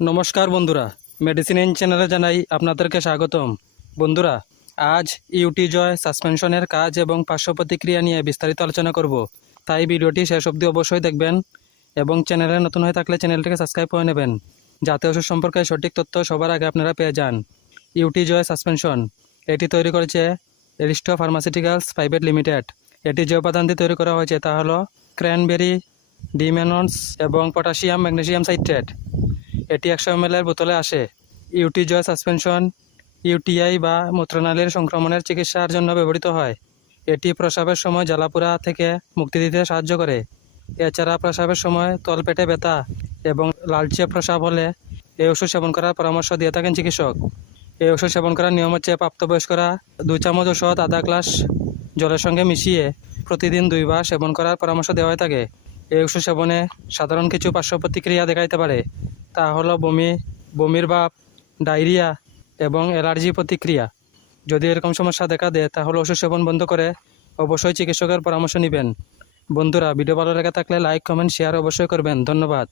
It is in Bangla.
নমস্কার বন্ধুরা। মেডিসিন ইন চ্যানেলে জানাই আপনাদেরকে স্বাগতম। বন্ধুরা, আজ ইউটি জয় সাসপেনশনের কাজ এবং পার্শ্ব প্রতিক্রিয়া নিয়ে বিস্তারিত আলোচনা করব। তাই ভিডিওটি শেষ অবধি অবশ্যই দেখবেন এবং চ্যানেলে নতুন হয়ে থাকলে চ্যানেলটিকে সাবস্ক্রাইব করে নেবেন। যাতে ওষুধ সম্পর্কে সঠিক তথ্য সবার আগে আপনারা পেয়ে যান। ইউটি জয় সাসপেনশন এটি তৈরি করেছে এরিস্টো ফার্মাসিউটিক্যালস প্রাইভেট লিমিটেড এটি যে উপাদান দিয়ে তৈরি করা হয়েছে তা হলো ক্র্যানবেরি ডিমেনন্স এবং পটাশিয়াম ম্যাগনেসিয়াম সাইট্রেট এটি একশো এম এর বোতলে আসে। ইউটি জয় সাসপেনশন ইউটিআই বা মূত্রনালীর সংক্রমণের চিকিৎসার জন্য ব্যবহৃত হয়। এটি প্রসাবের সময় জ্বালাপুরা থেকে মুক্তি দিতে সাহায্য করে। এছাড়া প্রসাবের সময় তলপেটে ব্যথা এবং লালচে প্রসাব হলে এই ওষুধ সেবন করার পরামর্শ দিয়ে থাকেন চিকিৎসক। এই ওষুধ সেবন করার নিয়ম হচ্ছে প্রাপ্তবয়স্করা দু চামচ ওষুধ আধা গ্লাস জলের সঙ্গে মিশিয়ে প্রতিদিন দুইবার সেবন করার পরামর্শ দেওয়া হয়ে থাকে। এই ওষুধ সেবনে সাধারণ কিছু পার্শ্ব প্রতিক্রিয়া দেখাইতে পারে। তা হলো বমি, বমির ভাব, ডায়রিয়া এবং অ্যালার্জি প্রতিক্রিয়া। যদি এরকম সমস্যা দেখা দেয়, তাহলে ওষুধ সেবন বন্ধ করে অবশ্যই চিকিৎসকের পরামর্শ নেবেন। বন্ধুরা, ভিডিও ভালো লেগে থাকলে লাইক, কমেন্ট, শেয়ার অবশ্যই করবেন। ধন্যবাদ।